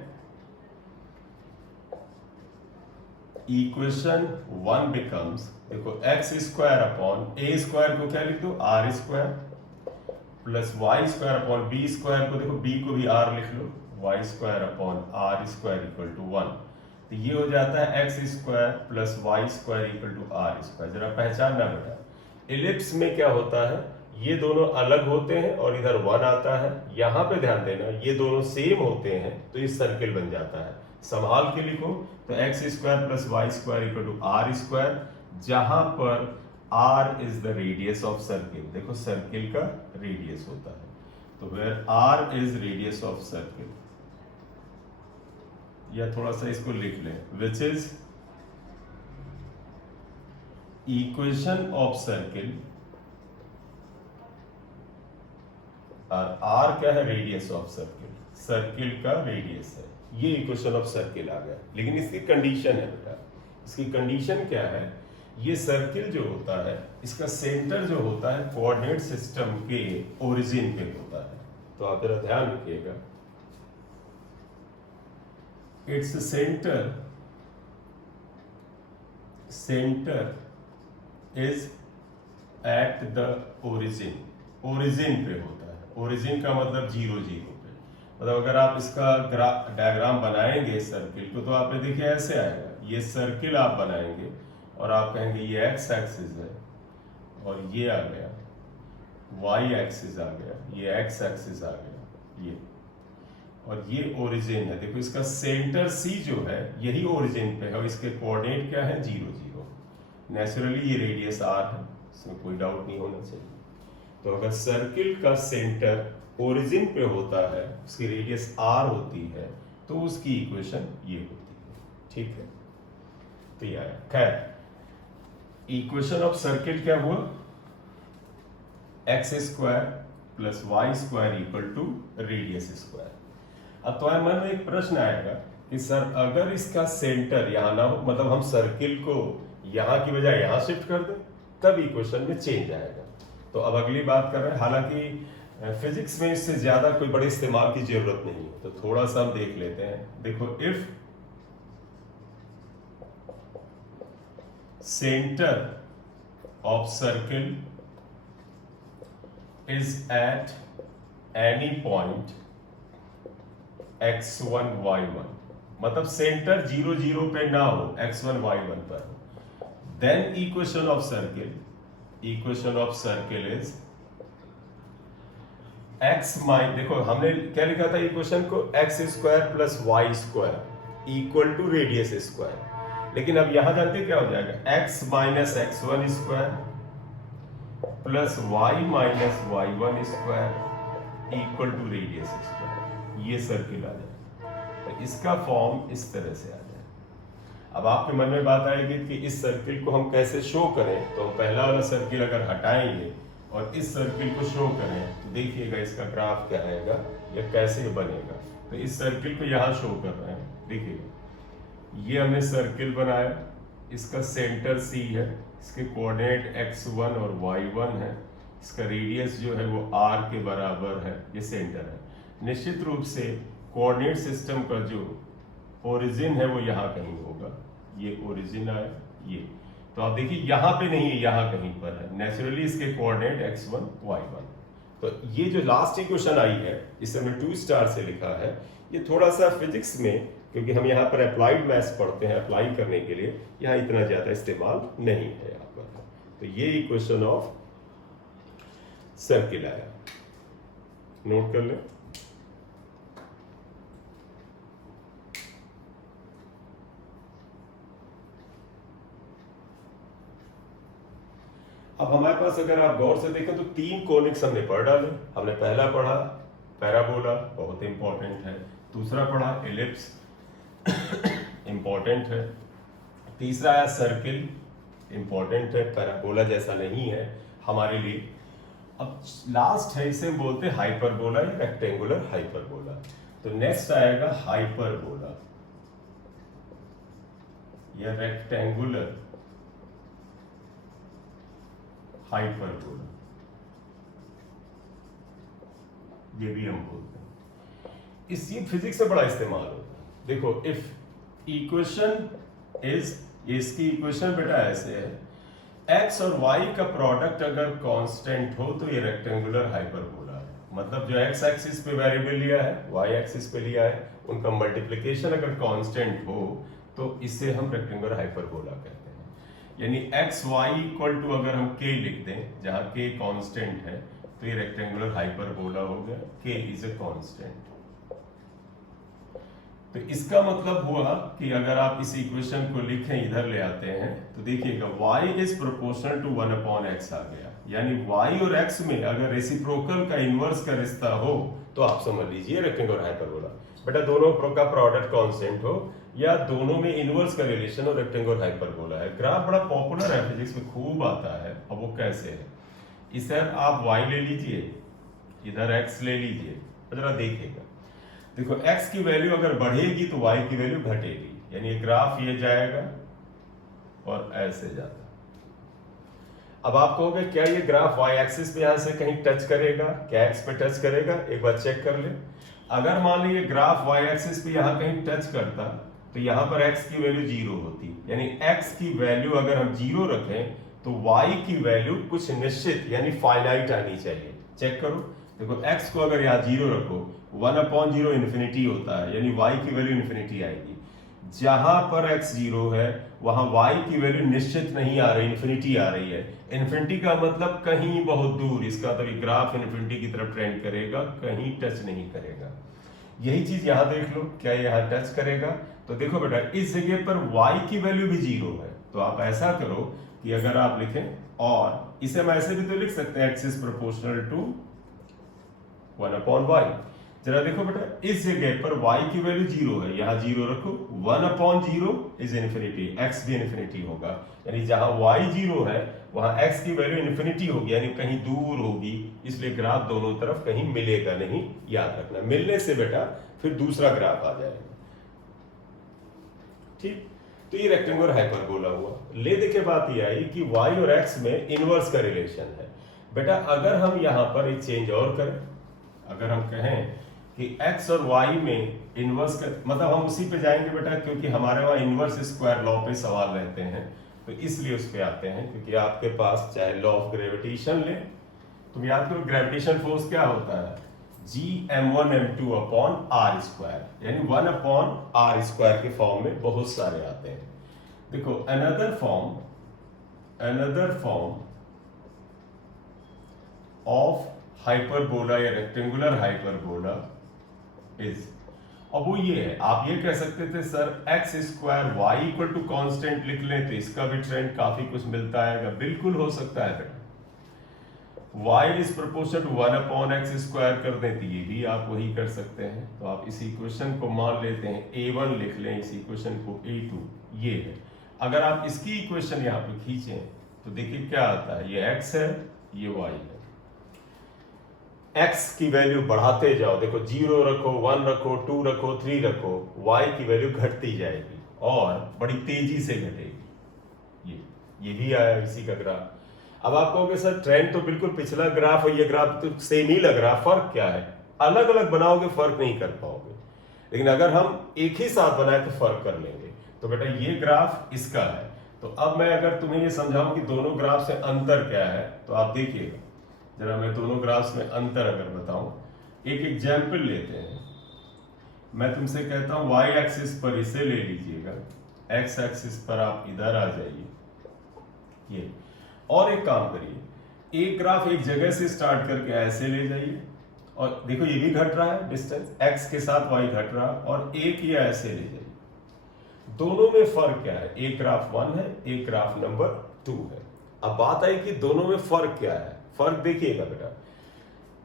इक्वेशन 1 बिकम्स, देखो x square upon a square को क्या लिख दो, r square, plus Y square upon b square को, देखो बी को भी r लिख लो, y square upon are square equal to 1। तो ये हो जाता है x square plus Y square equal to are square. जरा पहचानना बेटा, एलिप्स में क्या होता है, ये दोनों अलग होते हैं और इधर 1 आता है। यहां पे ध्यान देना, ये दोनों सेम होते हैं तो ये सर्किल बन जाता है। संभाल के लिखो, तो X square plus Y square equal to are square, जहां पर r is the radius of circle. देखो सर्किल का रेडियस होता है, तो where r is radius of circle, या थोड़ा सा इसको लिख लें, which is equation of circle, और r क्या है, रेडियस ऑफ सर्किल, सर्किल का रेडियस है, ये इक्वेशन ऑफ सर्किल आ गया। लेकिन इसकी कंडीशन है बेटा, इसकी कंडीशन क्या है, ये सर्किल जो होता है इसका सेंटर जो होता है कोऑर्डिनेट सिस्टम के ओरिजिन पे होता है। तो आप जरा ध्यान रखिएगा, its centre is at the origin, origin पे होता है। ओरिजिन का मतलब 0 0 पे, मतलब अगर आप इसका डायग्राम बनाएंगे सर्किल को, तो आप देखिए ऐसे आएगा, ये सर्किल आप बनाएंगे और आप कहेंगे ये एक्स एक्सिस है और ये आ गया, वाई एक्सिस आ गया, ये एक्स एक्सिस आ गया, ये और ये ओरिजिन है। देखो इसका सेंटर सी जो है यही ओरिजिन पे है और इसके कोऑर्डिनेट क्या है, 0 0। नेचुरली ये रेडियस r है, इसमें कोई डाउट नहीं होना चाहिए। तो अगर सर्किल का सेंटर ओरिजिन पे होता है, उसकी रेडियस r होती है, तो उसकी इक्वेशन ये होती है। ठीक है, तो ये आया। खैर इक्वेशन ऑफ सर्किल क्या हुआ, X square plus Y square equal to radius square. अब तुम्हारे मन में एक प्रश्न आएगा कि सर अगर इसका सेंटर यहां ना हो, मतलब हम सर्किल को यहां की बजाय यहां शिफ्ट कर दें, तब इक्वेशन में चेंज आएगा। तो अब अगली बात कर रहे हैं, हालांकि फिजिक्स में इससे ज्यादा कोई बड़े इस्तेमाल की जरूरत नहीं है, तो थोड़ा सा हम देख लेते हैं। देखो if centre of circle is at any point x1 y1, मतलब सेंटर 0 0 पे ना हो, x1 y1 पर हो, then equation of circle is x minus, देखो हमने क्या लिखा था इक्वेशन को, x square plus Y square equal to radius square, लेकिन अब यहां जानते क्या हो जाएगा, x minus x1 square plus y minus y1 square equal to radius square, ये सर्किल आ जाए। तो इसका फॉर्म इस तरह से आ जाए। अब आपके मन में बात आएगी कि इस सर्किल को हम कैसे शो करें, तो पहला वाला सर्किल अगर हटाएंगे और इस सर्किल को शो करें तो देखिएगा इसका ग्राफ क्या आएगा या कैसे बनेगा। तो इस सर्किल को यहाँ शो कर रहे हैं, देखिएगा ये हमने सर्किल बनाया, इसका सेंटर C है, इसके कोऑर्डिनेट x1 और y1 है, इसका रेडियस जो है वो r के बराबर है, ये सेंटर है। निश्चित रूप से कोऑर्डिनेट सिस्टम का जो ओरिजिन है वो यहाँ कहीं होगा, ये ओरिजिन आया ये, तो आप देखिए यहाँ पे नहीं है, यहाँ कहीं पर है, नेचुरली इसके कोऑर्डिनेट x1 y1। तो ये जो लास्ट इक्वेशन आई है इसे हमने 2 स्टार से लिखा है, ये थोड़ा सा फिजिक्स में, क्योंकि हम यहाँ पर अप्लाइड मैथ्स पढ़ते हैं, अप्लाई करने के लिए यहाँ इतना ज़्यादा इस्तेमाल नहीं है यहाँ पर। तो ये इक्वेशन ऑफ सर्किल आया, नोट कर लें। अब हमारे पास अगर आप गौर से देखें तो 3 कोनिक्स हमने पढ़ डाले। हमने पहला पढ़ा पैराबोला, बहुत इंपॉर्टेंट है, दूसरा पढ़ा एलिप्स इंपॉर्टेंट है, तीसरा आया सर्किल इंपॉर्टेंट है, पैराबोला जैसा नहीं है हमारे लिए। अब लास्ट है, इसे हम बोलते हैं हाइपरबोला या रेक्टेंगुलर हाइपरबोला। तो नेक्स्ट आएगा हाइपरबोला या रेक्टेंगुलर हाइपरबोला, ये भी हम बोलते हैं। इसी फिजिक्स में बड़ा इस्तेमाल होता है। देखो इफ इक्वेशन इज, इसकी इक्वेशन बेटा ऐसे है, x और y का प्रोडक्ट अगर कांस्टेंट हो तो ये रेक्टेंगुलर हाइपरबोला है। मतलब जो x एक्सिस पे वेरिएबल लिया है, y एक्सिस पे लिया है, उनका मल्टीप्लिकेशन अगर कांस्टेंट हो तो इसे हम रेक्टेंगुलर हाइपरबोला कहते हैं। यानी एक्स वाई इक्वल टू अगर हम k लिख दें, जहां k कांस्टेंट है, तो ये रेक्टेंगुलर हाइपरबोला हो गया, k इज ए कांस्टेंट। तो इसका मतलब हुआ कि अगर आप इस इक्वेशन को लिखें, इधर ले आते हैं, तो देखिएगा y is proportional to 1/x आ गया। यानी y और x में अगर रेसिप्रोकल का इनवर्स का रिश्ता हो तो आप समझ लीजिए रेक्टेंगुलर हाइपरबोला। बेटा दोनों का प्रोडक्ट कांस्टेंट हो या दोनों में इनवर्स का रिलेशन और रेक्टेंगुलर हाइपरबोला है। ग्राफ बड़ा पॉपुलर है, फिजिक्स में खूब आता है। अब वो कैसे है, इसे आप y ले लीजिए, इधर x ले लीजिए, जरा देखिएगा। देखो x की वैल्यू अगर बढ़ेगी तो y की वैल्यू घटेगी, यानी ग्राफ ये जाएगा और ऐसे जाता। अब आप कहोगे क्या ये ग्राफ y एक्सिस पे यहां से कहीं टच करेगा, क्या x पे टच करेगा? एक बार चेक कर ले। अगर मान लीजिए ग्राफ y एक्सिस पे यहां कहीं टच करता तो यहां पर x की वैल्यू 0 होती, यानी x की वैल्यू अगर हम 0 रखें तो y की वैल्यू कुछ निश्चित यानी फाइनाइट आनी चाहिए। चेक करो, देखो x को अगर यहाँ 0 रखो, 1/0 इन्फिनिटी होता है, यानी y की वैल्यू इन्फिनिटी आएगी। जहां पर x 0 है वहां y की वैल्यू निश्चित नहीं आ रही, इन्फिनिटी आ रही है। इन्फिनिटी का मतलब कहीं बहुत दूर, इसका तो ये ग्राफ इन्फिनिटी की तरफ ट्रेंड करेगा, कहीं टच नहीं करेगा। यही चीज यहां देख लो, क्या यहां टच करेगा? तो देखो बेटा इस जगह पर y की वैल्यू भी 0 है, तो आप ऐसा करो कि अगर आप लिखें, और इसे हम ऐसे भी तो लिख सकते हैं, x is proportional to 1/y। जरा देखो बेटा इस जगह पर y की वैल्यू 0 है, यहां 0 रखो, 1/0 इज इन्फिनिटी, x भी इन्फिनिटी होगा, यानी जहां y 0 है वहां x की वैल्यू इन्फिनिटी होगी, यानी कहीं दूर होगी, इसलिए ग्राफ दोनों तरफ कहीं मिलेगा नहीं, याद रखना। मिलने से बेटा फिर दूसरा ग्राफ आ जाएगा। ठीक, तो ये रेक्टेंगुलर हाइपरबोला हुआ। ले देखे बात ये आई कि y और x में इनवर्स का रिलेशन है। बेटा अगर हम यहां पर एक चेंज और करें, अगर हम कहें कि x और y में इनवर्स का मतलब हम उसी पे जाएंगे बेटा, क्योंकि हमारे वहां इनवर्स स्क्वायर लॉ पे सवाल रहते हैं, तो इसलिए उस पे आते हैं। क्योंकि आपके पास चाहे लॉ ऑफ ग्रेविटेशन ले, तुम याद करो ग्रेविटेशन फोर्स क्या होता है, GM1 M2 upon are square, यानी 1 अपॉन आर स्क्वायर के फॉर्म में बहुत सारे आते हैं। देखो अनदर फॉर्म ऑफ हाइपरबोला या रेक्टेंगुलर हाइपरबोला इज, अब वो ये है, आप ये कह सकते थे sir X square Y equal to constant लिख लें तो इसका भी ट्रेंड काफी कुछ मिलता है। बिल्कुल हो सकता है बेटा, y is proportional to 1 upon X square कर दें तो ये भी आप वही कर सकते हैं। तो आप इस इक्वेशन को मान लेते हैं a1 लिख लें, इस इक्वेशन को a2, ये है। अगर आप इसकी इक्वेशन यहाँ पे खींचें तो देखिए क्या आता है, ये x है, ये y है। x की वैल्यू बढ़ाते जाओ, देखो 0 रखो, 1 रखो, 2 रखो, 3 रखो, y की वैल्यू घटती जाएगी और बड़ी तेजी से घटेगी। ये भी आया इसी का ग्राफ। अब आप कहोगे सर ट्रेंड तो बिल्कुल पिछला ग्राफ है, ये ग्राफ तो सेम ही लग रहा, फर्क क्या है? अलग अलग बनाओगे फर्क नहीं कर पाओगे, लेकिन अगर हम एक ही साथ बनाए तो फर्क कर लेंगे। तो बेटा ये ग्राफ इसका है। तो अब मैं अगर तुम्हें ये समझाऊं कि दोनों ग्राफ से अंतर क्या है, तो आप देखिएगा जरा, मैं दोनों ग्राफ्स में अंतर अगर बताऊं, एक एग्जाम्पल लेते हैं। मैं तुमसे कहता हूं y एक्सिस पर इसे ले लीजिएगा, x एक्सिस पर आप इधर आ जाइए, ये। और एक काम करिए, एक ग्राफ एक जगह से स्टार्ट करके ऐसे ले जाइए और देखो ये भी घट रहा है डिस्टेंस, x के साथ y घट रहा, और एक ये ऐसे ले जाइए। दोनों में फर्क क्या है? एक ग्राफ 1 है, एक ग्राफ नंबर 2 है। अब बात आई कि दोनों में फर्क क्या है। फर्क देखिएगा बेटा,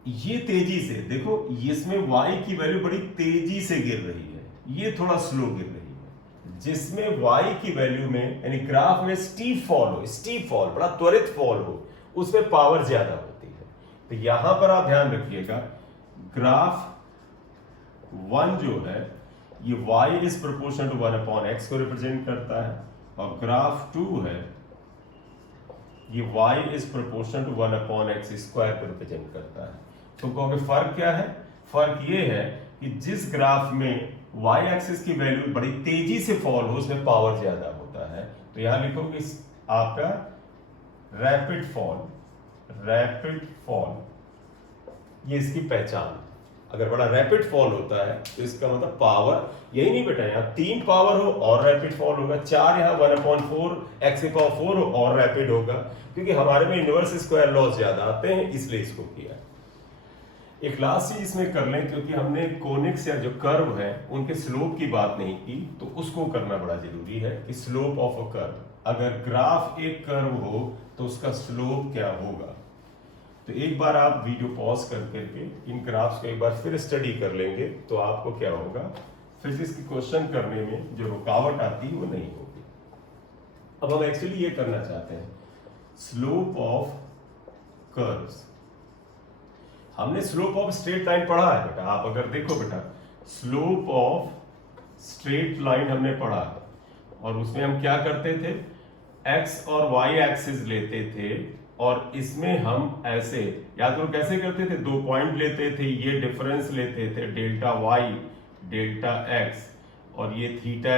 ये तेजी से देखो, इसमें y की वैल्यू बड़ी तेजी से गिर रही है, ये थोड़ा स्लो गिर रही है। जिसमें y की वैल्यू में, यानी ग्राफ में स्टीप फॉल, बड़ा त्वरित फॉल हो, उसमें पावर ज्यादा होती है। तो यहां पर आप ध्यान रखिएगा, ग्राफ 1 जो है ये y is proportional to 1 upon X को रिप्रेजेंट करता है, और ग्राफ 2 है ये y is proportional to 1 upon X square को रिप्रेजेंट करता है। तो कहोगे फर्क क्या है? फर्क ये है कि जिस ग्राफ में y एक्सिस की वैल्यू बड़ी तेजी से फॉल हो, उसमें पावर ज्यादा होता है। तो यहां लिखोगे आपका रैपिड फॉल, ये इसकी पहचान। अगर बड़ा रैपिड फॉल होता है तो इसका मतलब पावर, यही नहीं बेटा, यहाँ 3 पावर हो और रैपिड फॉल होगा, 4 यहाँ 1/4 एक्स की पावर 4 हो और रैपिड होगा, क्योंकि हमारे में इनवर्स स्क्वायर लॉज ज्यादा आते हैं, इसलिए इसको किया। एक लास्ट चीज इसमें कर लें, क्योंकि हमने कोनिक्स या जो कर्व है उनके स्लोप की बात नहीं की, तो उसको करना बड़ा जरूरी है कि स्लोप ऑफ अ कर्व, अगर ग्राफ एक कर्व हो तो उसका स्लोप क्या होगा। तो एक बार आप वीडियो पॉज करके इन ग्राफ्स को एक बार फिर स्टडी कर लेंगे, तो आपको क्या होगा, फिजिक्स की क्वेश्चन करने में जो रुकावट आती है वो नहीं होगी। अब हम एक्चुअली ये करना चाहते हैं, स्लोप ऑफ कर्व्स। हमने स्लोप ऑफ स्ट्रेट लाइन पढ़ा है बेटा, आप अगर देखो बेटा, स्लोप ऑफ स्ट्रेट लाइन हमने पढ़ा है, और उसमें हम क्या करते थे, एक्स और वाई एक्सिस लेते थे, और इसमें हम ऐसे, याद करो कैसे करते थे, 2 पॉइंट लेते थे, ये डिफरेंस लेते थे, डेल्टा वाई डेल्टा एक्स, और ये थीटा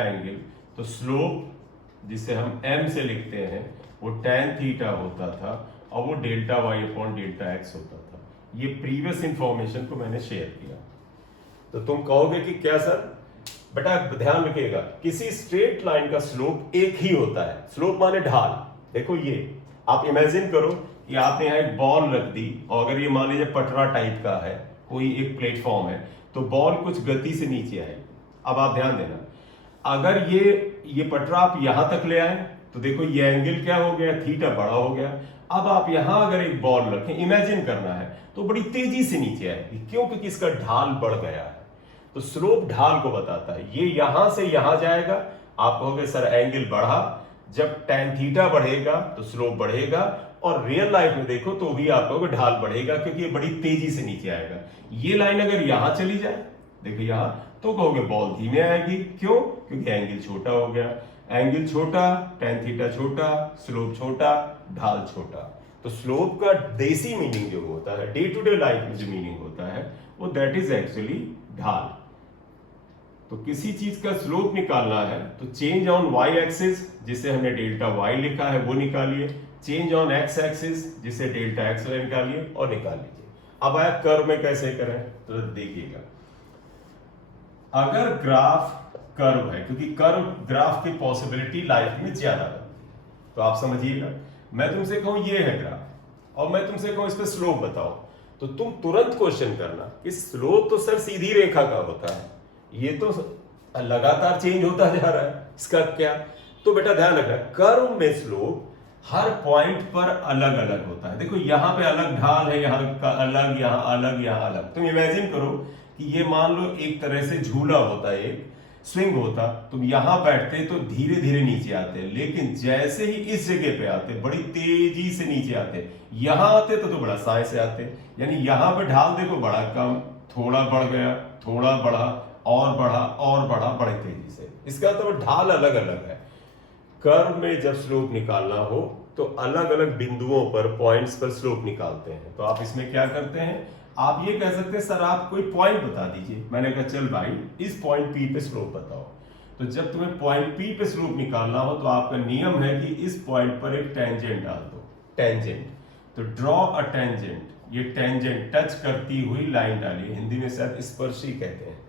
एंगल। तो स्लोप जिसे हम m से लिखते हैं वो tan थीटा होता था, और वो delta Y upon delta X होता था। ये प्रीवियस इंफॉर्मेशन को मैंने शेयर किया। तो तुम कहोगे कि क्या सर, बेटा ध्यान रखिएगा, किसी स्ट्रेट लाइन का स्लोप एक ही होता है। स्लोप माने ढाल। देखो ये आप इमेजिन करो कि आपने यहाँ एक बॉल रख दी, और अगर ये मान लीजिए पटरा टाइप का है, कोई एक प्लेटफॉर्म है, तो बॉल कुछ गति से नीचे आएगी। अब आप ध्यान देना, अगर ये पटरा आप यहां तक ले आए तो देखो ये एंगल क्या हो गया, थीटा बड़ा हो गया। अब आप यहां अगर एक बॉल रखें, इमेजिन करना है, तो बड़ी तेजी से नीचे आएगी। क्यों? क्योंकि इसका ढाल बढ़ गया है। तो स्लोप ढाल को बताता है। ये यहां से यहां जाएगा, आप कहोगे सर एंगल बढ़ा, जब tan थीटा बढ़ेगा तो स्लोप बढ़ेगा, और रियल लाइफ में देखो तो भी आप कहोगे ढाल बढ़ेगा, क्योंकि ये बड़ी तेजी से नीचे आएगा। ये लाइन अगर यहां चली जाए, देखो यहां, तो कहोगे बॉल धीमे आएगी। क्यों? क्योंकि एंगल छोटा हो गया। एंगल छोटा, tan थीटा छोटा, स्लोप छोटा, ढाल छोटा। तो स्लोप का देसी मीनिंग जो होता है, डे टू डे लाइफ में जो मीनिंग होता है, वो दैट इज एक्चुअली ढाल। तो किसी चीज का स्लोप निकालना है तो चेंज ऑन वाई एक्सिस, जिसे हमने डेल्टा वाई लिखा है, वो निकालिए। चेंज ऑन एक्स एक्सिस, जिसे डेल्टा एक्स निकालिए और निकाल लीजिए। अब आया कर्व में कैसे करें, तो देखिएगा, अगर ग्राफ कर्व है, क्योंकि कर्व ग्राफ की पॉसिबिलिटी लाइफ में ज्यादा बनती है, तो आप समझिएगा, मैं तुमसे कहूं ये है ग्राफ और मैं तुमसे कहूं इस पे स्लोप बताओ, तो तुम तुरंत क्वेश्चन करना कि स्लोप तो सर सीधी रेखा का होता है, ये तो लगातार चेंज होता जा रहा है, इसका क्या। तो बेटा ध्यान रखना, कर्व में स्लोप हर पॉइंट पर अलग अलग होता है। देखो यहां पे अलग ढाल है, यहां का अलग, यहां अलग, यहां अलग। तुम इमेजिन करो कि ये मान लो एक तरह से झूला होता है, एक स्विंग होता, तुम यहां बैठते तो धीरे धीरे नीचे आते, लेकिन जैसे ही इस जगह पे आते बड़ी तेजी से नीचे आते, यहां आते तो बड़ा साए से आते, यानी यहां पे ढाल देखो बड़ा कम, थोड़ा बढ़ गया, थोड़ा बढ़ा, और बढ़ा और बढ़ा बड़े तेजी से। इसका मतलब ढाल अलग अलग है। कर्व में जब स्लोप निकालना हो तो अलग अलग बिंदुओं पर, पॉइंट्स पर स्लोप निकालते हैं। तो आप इसमें क्या करते हैं, आप ये कह सकते हैं सर आप कोई पॉइंट बता दीजिए। मैंने कहा चल भाई इस पॉइंट पी पे स्लोप बताओ। तो जब तुम्हें पॉइंट पी पे स्लोप निकालना हो तो आपका नियम है कि इस पॉइंट पर एक टेंजेंट डाल दो, टेंजेंट। तो ड्रॉ अ टेंजेंट, ये टेंजेंट टच करती हुई लाइन डालिए, हिंदी में शायद स्पर्शी कहते हैं।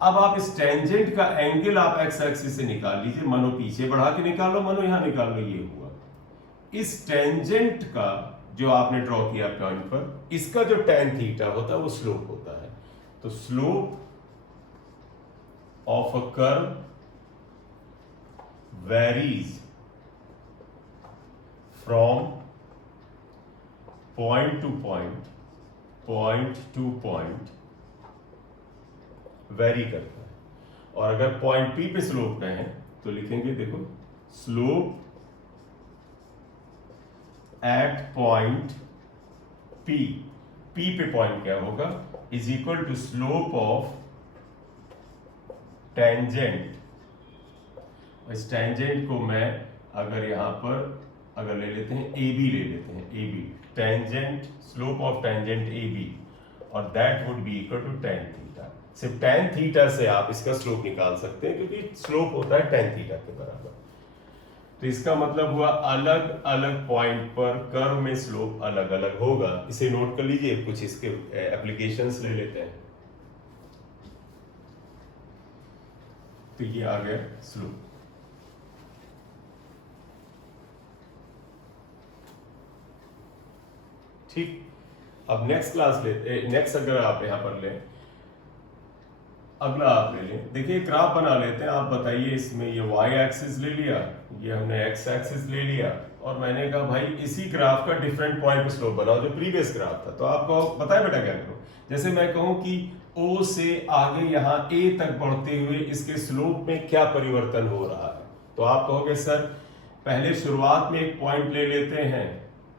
अब आप इस टेंजेंट का एंगल आप एक्स एक्सिस से निकाल लीजिए, मनो पीछे बढ़ा के निकालो, मनो यहां निकाल लो, ये हुआ। इस टेंजेंट का जो आपने ड्रॉ किया पॉइंट पर, इसका जो टेन थीटा होता है वो स्लोप होता है। तो slope of a curve varies from point two point, point two point very करता है। और अगर पॉइंट पी पे स्लोप कहें तो लिखेंगे, देखो slope at point P, P पे पॉइंट क्या होगा, is equal to slope of tangent. इस टेंजेंट को मैं अगर यहां पर अगर ले लेते हैं ए बी, ले लेते हैं A B, tangent, slope of tangent A B, और that would be equal to tan theta. सिर्फ टेन थीटा से आप इसका स्लोप निकाल सकते हैं, क्योंकि स्लोप होता है टेन थीटा के बराबर। तो इसका मतलब हुआ अलग अलग पॉइंट पर कर्व में स्लोप अलग अलग होगा। इसे नोट कर लीजिए, कुछ इसके एप्लीकेशंस ले लेते हैं। तो ये आ गया स्लोप। ठीक, अब नेक्स्ट क्लास लेते, नेक्स्ट अगर आप यहां पर लें, अगला आप ले लें, देखिए ग्राफ बना लेते हैं। आप बताइए, इसमें ये y एक्सिस ले लिया, ये हमने x एक्सिस ले लिया, और मैंने कहा भाई इसी ग्राफ का डिफरेंट पॉइंट पे स्लोप बनाओ जो प्रीवियस ग्राफ था। तो आपको बताए बेटा क्या करो, जैसे मैं कहूं कि O से आगे यहाँ A तक बढ़ते हुए इसके स्लोप में क्या परिवर्तन हो रहा है, तो आप कहोगे सर पहले शुरुआत में एक पॉइंट ले लेते हैं,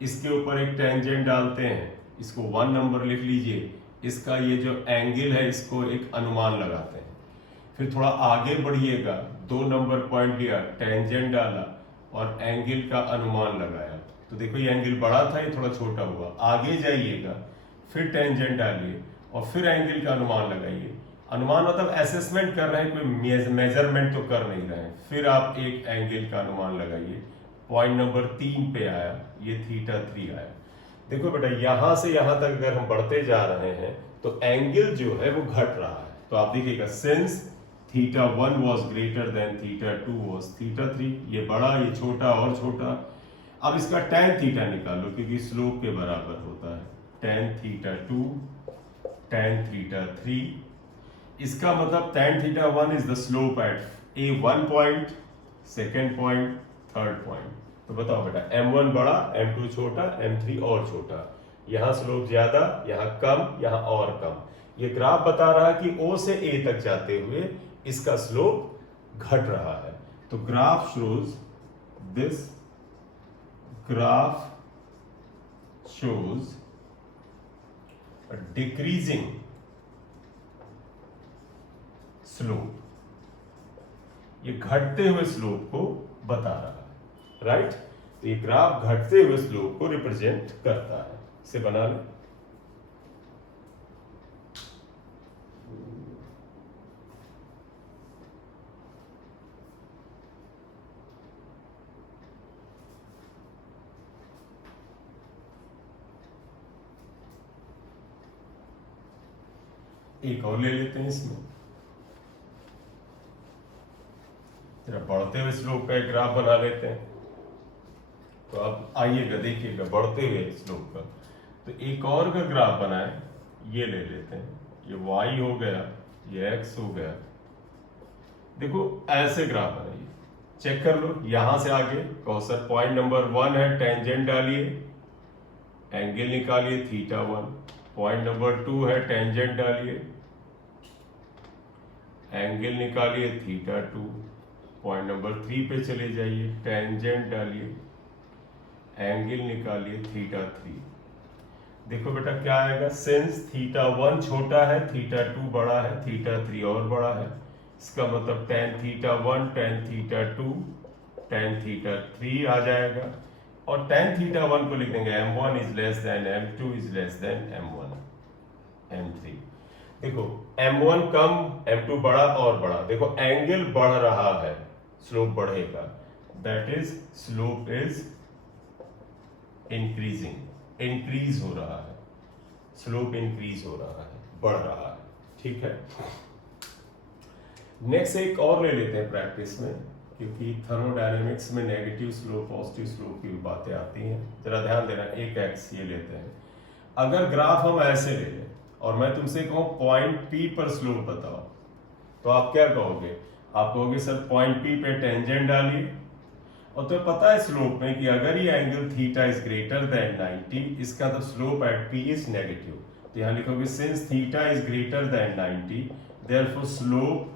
इसके ऊपर एक टेंजेंट डालते हैं, इसको 1 नंबर लिख लीजिए, इसका ये जो एंगल है इसको एक अनुमान लगाते हैं। फिर थोड़ा आगे बढ़िएगा, 2 नंबर पॉइंट लिया, टेंजेंट डाला और एंगल का अनुमान लगाया। तो देखो ये एंगल बड़ा था, ये थोड़ा छोटा हुआ। आगे जाइएगा, फिर टेंजेंट डालिए और फिर एंगल का अनुमान लगाइए। अनुमान मतलब असेसमेंट कर रहे हैं, कोई मेजरमेंट तो कर नहीं रहे हैं। फिर आप एक एंगल का अनुमान लगाइए, पॉइंट नंबर 3 पे आया, ये थीटा 3 आया। देखो बेटा यहां से यहां तक अगर हम बढ़ते जा रहे हैं तो एंगल जो है वो घट रहा है। तो आप देखिएगा, since theta 1 was greater than theta 2 was theta 3, ये बड़ा, ये छोटा और छोटा। अब इसका टेन थीटा निकालो, क्योंकि स्लोप के बराबर होता है टेन थीटा 2, टेन थीटा 3। इसका मतलब tan theta 1 is the slope eight A 1 point, second point, third point. तो बताओ बेटा, m1 बड़ा, m2 छोटा, m3 और छोटा, यहां स्लोप ज्यादा, यहां कम, यहां और कम। ये ग्राफ बता रहा है कि O से A तक जाते हुए इसका स्लोप घट रहा है। तो graph shows this, graph shows decreasing slope, ये घटते हुए स्लोप को बता रहा है, राइट। तो ये ग्राफ घटते हुए स्लोप को रिप्रेजेंट करता है। इसे बना लें। एक और ले लेते हैं इसमें, जरा बढ़ते हुए स्लोप का एक ग्राफ बना लेते हैं। तो अब आइएगा देखिएगा बढ़ते हुए स्लोप का, तो एक और का ग्राफ बनाए, ये ले लेते हैं, ये y हो गया, ये x हो गया। देखो ऐसे ग्राफ बनाइए, चेक कर लो यहां से आगे कहो सर पॉइंट नंबर 1 है, टेंजेंट डालिए, एंगल निकालिए θ1। पॉइंट नंबर 2 है, टेंजेंट डालिए, एंगल निकालिए θ2। पॉइंट नंबर 3 पे चले जाइए, टेंजेंट डालिए, एंगल निकालिए θ3। देखो बेटा क्या आएगा, सिंस θ1 छोटा है, θ2 बड़ा है, θ3 और बड़ा है, इसका मतलब tan θ1 tan θ2 tan θ3 आ जाएगा। और tan θ1 को लिख देंगे m1 is less than m2 is less than m1 m3। देखो m1 कम m2 बड़ा और बड़ा, देखो एंगल बढ़ रहा है, स्लोप बढ़ेगा, that is slope is increasing, increase हो रहा है, स्लोप इंक्रीज हो रहा है, बढ़ रहा है, ठीक है। नेक्स्ट एक और ले लेते हैं प्रैक्टिस में, क्योंकि थर्मोडायनेमिक्स में नेगेटिव स्लोप पॉजिटिव स्लोप की भी बातें आती हैं, जरा ध्यान देना। एक एक्स ये लेते हैं, अगर ग्राफ हम ऐसे ले लें और मैं तुमसे कहूं पॉइंट पी पर स्लोप बताओ, तो आप क्या कहोगे? आप कहोगे सर पॉइंट पी पे टेंजेंट डालिए, और तो पता है स्लोप में कि अगर ये angle theta is greater than 90, इसका तो slope eight P is negative. तो यहां लिखोगे since theta is greater than 90 therefore slope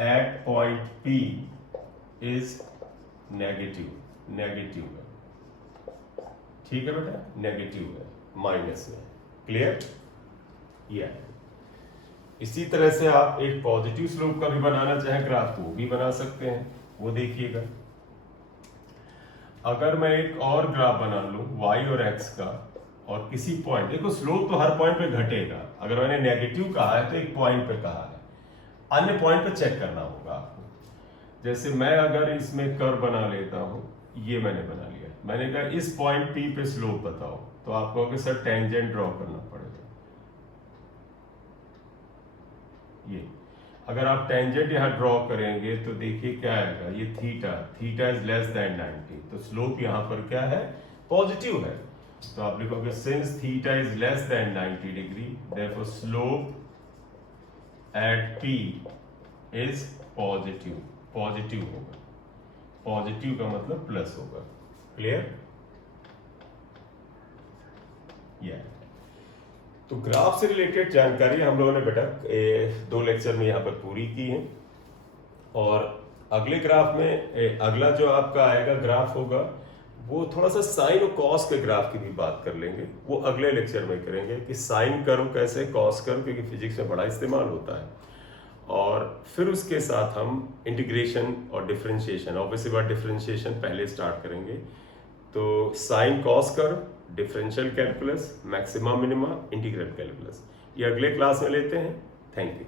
at point P is negative, negative है, ठीक है बेटा, नेगेटिव है, माइनस है, क्लियर? या इसी तरह से आप एक पॉजिटिव स्लोप का भी बनाना चाहें ग्राफ, वो भी बना सकते हैं, वो देखिएगा। अगर मैं एक और ग्राफ बना लूं y और x का, और किसी पॉइंट, देखो स्लोप तो हर पॉइंट पे घटेगा, अगर मैंने नेगेटिव कहा है तो एक पॉइंट पे कहा है, अन्य पॉइंट पे चेक करना होगा आपको। जैसे मैं अगर इसमें कर्व बना लेता हूं, ये मैंने बना लिया, मैंने कहा इस पॉइंट P पे स्लोप बताओ, तो आप कहोगे सर टेंजेंट ड्रॉ करना पड़ेगा। ये अगर आप टेंजेंट यहां ड्रॉ करेंगे तो देखिए क्या आएगा, ये theta, theta is less than 90, तो स्लोप यहां पर क्या है, पॉजिटिव है। तो आप लिखोगे since theta is less than 90 degree therefore slope eight P is positive, positive होगा, पॉजिटिव का मतलब प्लस होगा, क्लियर? या तो ग्राफ से रिलेटेड जानकारी हम लोगों ने बेटा 2 लेक्चर में यहाँ पर पूरी की है, और अगले ग्राफ में अगला जो आपका आएगा ग्राफ होगा, वो थोड़ा सा साइन और कॉस के ग्राफ की भी बात कर लेंगे, वो अगले लेक्चर में करेंगे कि साइन कर्व कैसे, कॉस कर्व, क्योंकि फिजिक्स में बड़ा इस्तेमाल होता है। और फिर उसके साथ हम इंटीग्रेशन और डिफरेंशिएशन, ऑब्वियसली बात डिफरेंशिएशन पहले स्टार्ट करेंगे। तो sine cos curve, differential calculus, maxima minima, integral calculus, ये अगले क्लास में लेते हैं। Thank you.